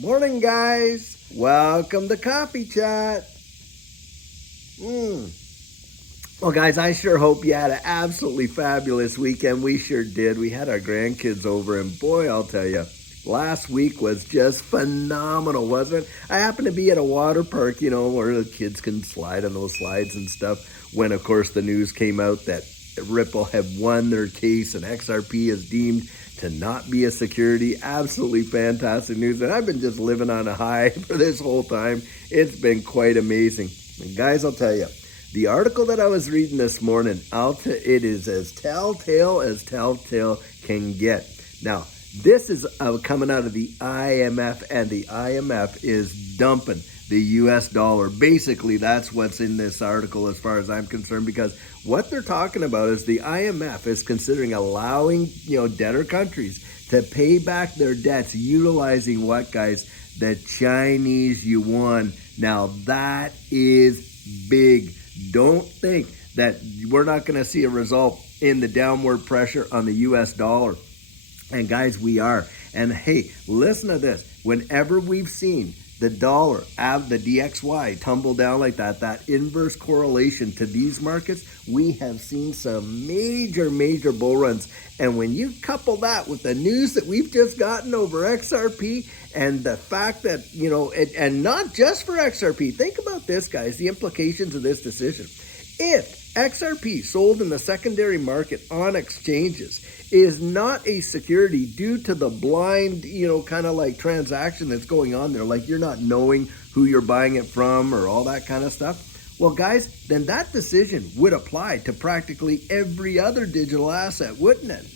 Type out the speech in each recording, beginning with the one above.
Morning, guys. Welcome to Coffee Chat. Well, guys, I sure hope you had an absolutely fabulous weekend. We sure did. We had our grandkids over, and boy, I'll tell you, last week was just phenomenal, wasn't it? I happened to be at a water park, where the kids can slide on those slides and stuff, when, of course, the news came out that Ripple had won their case and XRP is deemed to not be a security. Absolutely fantastic news. And I've been just living on a high for this whole time. It's been quite amazing. And guys, I'll tell you, the article that I was reading this morning, it is as telltale can get. Now, this is coming out of the IMF, and the IMF is dumping the US dollar. Basically, that's what's in this article as far as I'm concerned, because what they're talking about is the IMF is considering allowing, debtor countries to pay back their debts utilizing what, guys? The Chinese yuan. Now, that is big. Don't think that we're not going to see a result in the downward pressure on the US dollar. And guys, we are. And hey, listen to this. Whenever we've seen the dollar, the DXY tumble down like that inverse correlation to these markets, we have seen some major bull runs. And when you couple that with the news that we've just gotten over XRP and the fact that, and not just for XRP, think about this, guys, the implications of this decision. If XRP sold in the secondary market on exchanges is not a security due to the blind, kind of like transaction that's going on there, like you're not knowing who you're buying it from or all that kind of stuff. Well, guys, then that decision would apply to practically every other digital asset, wouldn't it?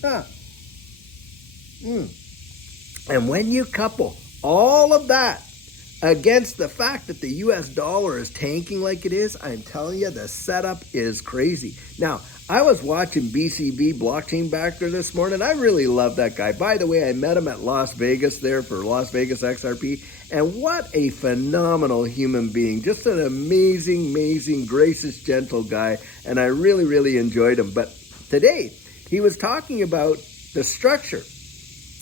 And when you couple all of that against the fact that the US dollar is tanking like it is, I'm telling you, the setup is crazy. Now, I was watching BCB Blockchain Backer this morning. I really love that guy. By the way, I met him at Las Vegas there for Las Vegas XRP. And what a phenomenal human being. Just an amazing, gracious, gentle guy. And I really enjoyed him. But today, he was talking about the structure.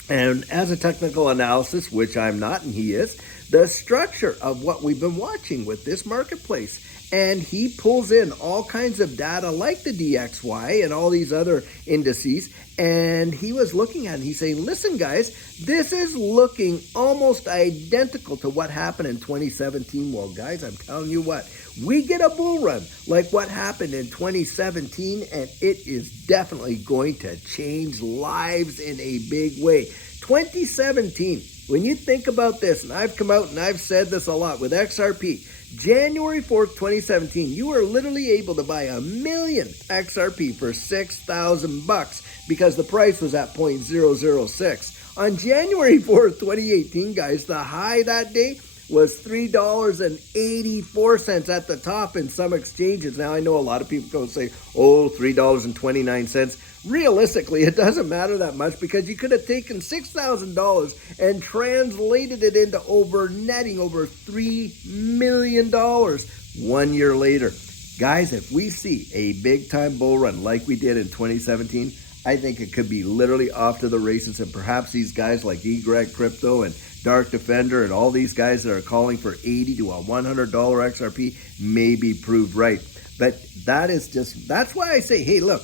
And as a technical analysis, which I'm not and he is, the structure of what we've been watching with this marketplace. And he pulls in all kinds of data like the DXY and all these other indices. And he was looking at it and he's saying, listen, guys, this is looking almost identical to what happened in 2017. Well, guys, I'm telling you what, we get a bull run like what happened in 2017, and it is definitely going to change lives in a big way. 2017, when you think about this, and I've come out and I've said this a lot with XRP, January 4th, 2017, you were literally able to buy 1 million XRP for $6,000 because the price was at 0.006. On January 4th, 2018, guys, the high that day was $3.84 at the top in some exchanges. Now, I know a lot of people go say, $3.29. Realistically, it doesn't matter that much because you could have taken $6,000 and translated it into netting over $3 million 1 year later. Guys, if we see a big time bull run like we did in 2017, I think it could be literally off to the races, and perhaps these guys like eGreg Crypto and Dark Defender and all these guys that are calling for $80 to $100 XRP may be proved right. But that's why I say, hey, look,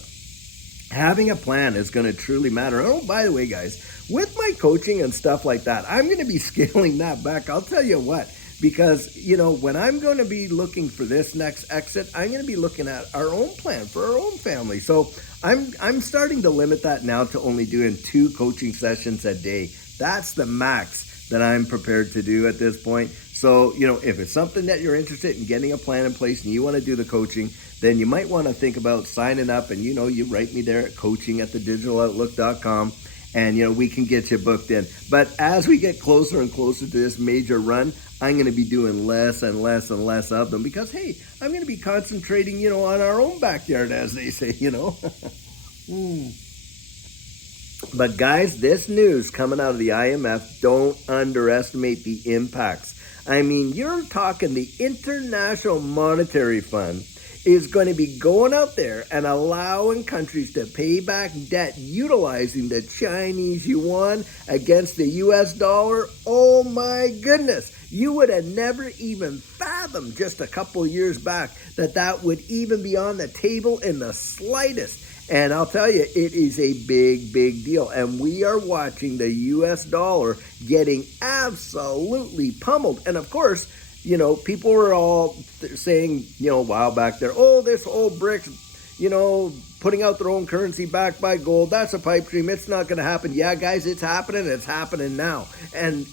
having a plan is going to truly matter. Oh, by the way, guys, with my coaching and stuff like that, I'm going to be scaling that back. I'll tell you what, because, when I'm going to be looking for this next exit, I'm going to be looking at our own plan for our own family. So I'm starting to limit that now to only doing 2 coaching sessions a day. That's the max that I'm prepared to do at this point. So, if it's something that you're interested in getting a plan in place and you want to do the coaching, then you might want to think about signing up, and you write me there at coaching@thedigitaloutlook.com, and we can get you booked in. But as we get closer and closer to this major run, I'm going to be doing less and less of them because, hey, I'm going to be concentrating, on our own backyard, as they say, But guys, this news coming out of the IMF, don't underestimate the impacts. I mean, you're talking the International Monetary Fund is going to be going out there and allowing countries to pay back debt utilizing the Chinese yuan against the US dollar. Oh my goodness. You would have never even fathomed just a couple years back that would even be on the table in the slightest. And I'll tell you, it is a big, big deal. And we are watching the US dollar getting absolutely pummeled. And of course, you know, people were all saying, you know, a while back there, oh, this old BRICS, you know, putting out their own currency backed by gold. That's a pipe dream. It's not going to happen. Yeah, guys, it's happening. It's happening now. And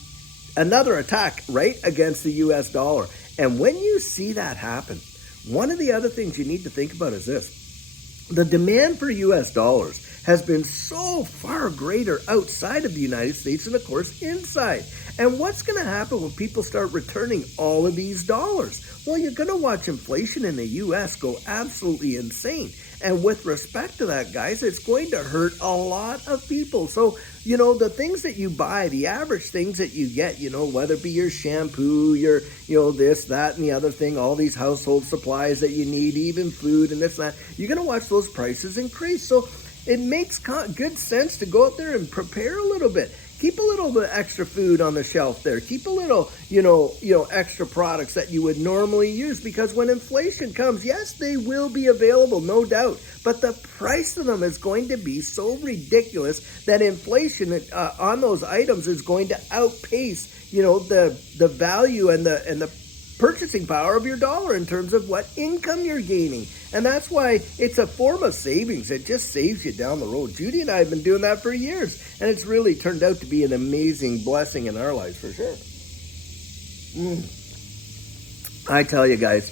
another attack right against the US dollar. And when you see that happen, one of the other things you need to think about is this. The demand for US dollars has been so far greater outside of the United States and, of course, inside. And what's going to happen when people start returning all of these dollars? Well, you're going to watch inflation in the U.S. go absolutely insane. And with respect to that, guys, it's going to hurt a lot of people. So, you know, the things that you buy, the average things that you get, you know, whether it be your shampoo, your, you know, this, that, and the other thing, all these household supplies that you need, even food and this, and that, you're going to watch those prices increase. So it makes good sense to go out there and prepare a little bit. Keep a little bit extra food on the shelf there. Keep a little, you know, extra products that you would normally use, because when inflation comes, yes, they will be available, no doubt. But the price of them is going to be so ridiculous that inflation on those items is going to outpace, you know, the value and the purchasing power of your dollar in terms of what income you're gaining. And that's why it's a form of savings. It just saves you down the road. Judy and I have been doing that for years, and it's really turned out to be an amazing blessing in our lives for sure. I tell you guys,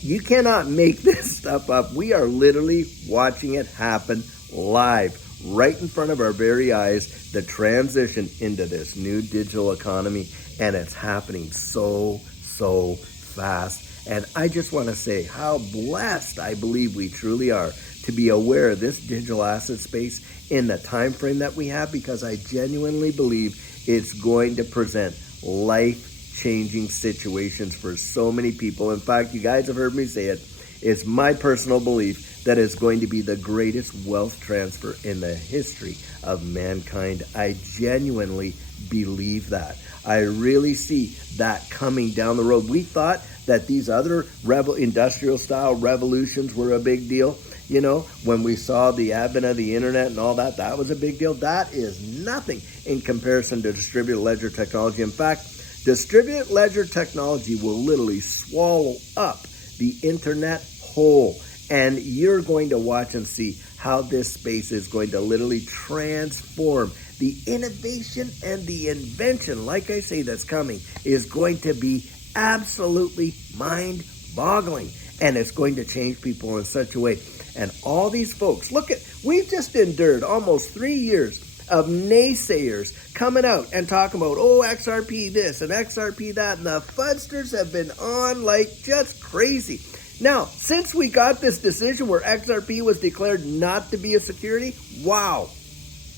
you cannot make this stuff up. We are literally watching it happen live right in front of our very eyes, the transition into this new digital economy, and it's happening so fast. And I just want to say how blessed I believe we truly are to be aware of this digital asset space in the time frame that we have, because I genuinely believe it's going to present life-changing situations for so many people. In fact, you guys have heard me say it. It's my personal belief that it's going to be the greatest wealth transfer in the history of mankind. I genuinely believe that. I really see that coming down the road. We thought that these other industrial style revolutions were a big deal. You know, when we saw the advent of the internet and all that, that was a big deal. That is nothing in comparison to distributed ledger technology. In fact, distributed ledger technology will literally swallow up the internet whole. And you're going to watch and see how this space is going to literally transform. The innovation and the invention, like I say, that's coming is going to be absolutely mind-boggling. And it's going to change people in such a way. And all these folks, we've just endured almost 3 years of naysayers coming out and talking about, oh, XRP this and XRP that. And the fudsters have been on like just crazy. Now, since we got this decision where XRP was declared not to be a security, wow.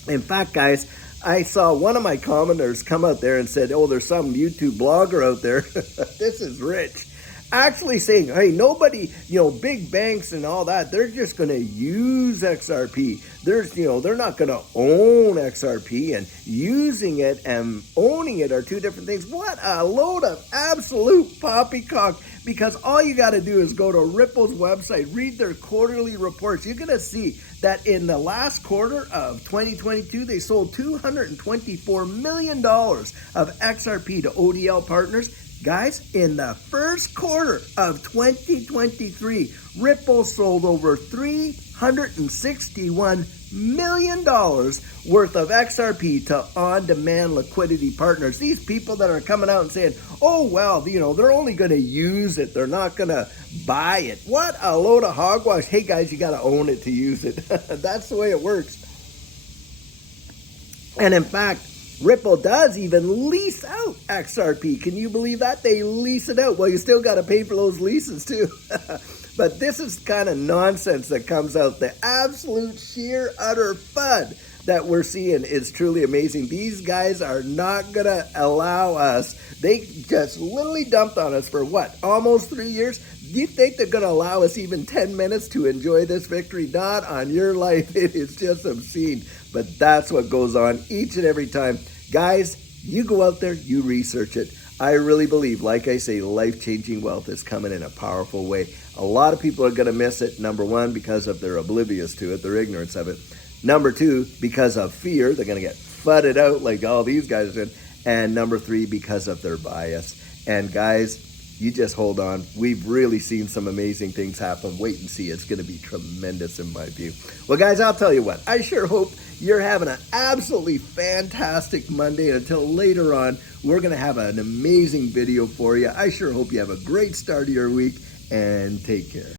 In fact, guys, I saw one of my commenters come out there and said, oh, there's some YouTube blogger out there. This is rich. Actually saying, hey, nobody, big banks and all that, they're just going to use XRP. They're not going to own XRP, and using it and owning it are two different things. What a load of absolute poppycock, because all you got to do is go to Ripple's website, read their quarterly reports. You're going to see that in the last quarter of 2022, they sold $224 million of XRP to ODL partners. Guys, in the first quarter of 2023, Ripple sold over $361 million worth of XRP to on-demand liquidity partners. These people that are coming out and saying, oh, well, they're only going to use it. They're not going to buy it. What a load of hogwash. Hey, guys, you got to own it to use it. That's the way it works. And in fact, Ripple does even lease out XRP. Can you believe that? They lease it out. Well, you still got to pay for those leases too. But this is kind of nonsense that comes out. The absolute sheer utter FUD that we're seeing is truly amazing. These guys are not going to allow us. They just literally dumped on us for what? Almost 3 years? Do you think they're going to allow us even 10 minutes to enjoy this victory? Not on your life. It is just obscene. But that's what goes on each and every time. Guys, you go out there, you research it. I really believe, like I say, life-changing wealth is coming in a powerful way. A lot of people are going to miss it, number one, because of their oblivious to it, their ignorance of it. Number two, because of fear. They're going to get fudded out like all these guys did. And number three, because of their bias. And guys, you just hold on. We've really seen some amazing things happen. Wait and see. It's going to be tremendous in my view. Well, guys, I'll tell you what. I sure hope you're having an absolutely fantastic Monday. Until later on, we're going to have an amazing video for you. I sure hope you have a great start of your week, and take care.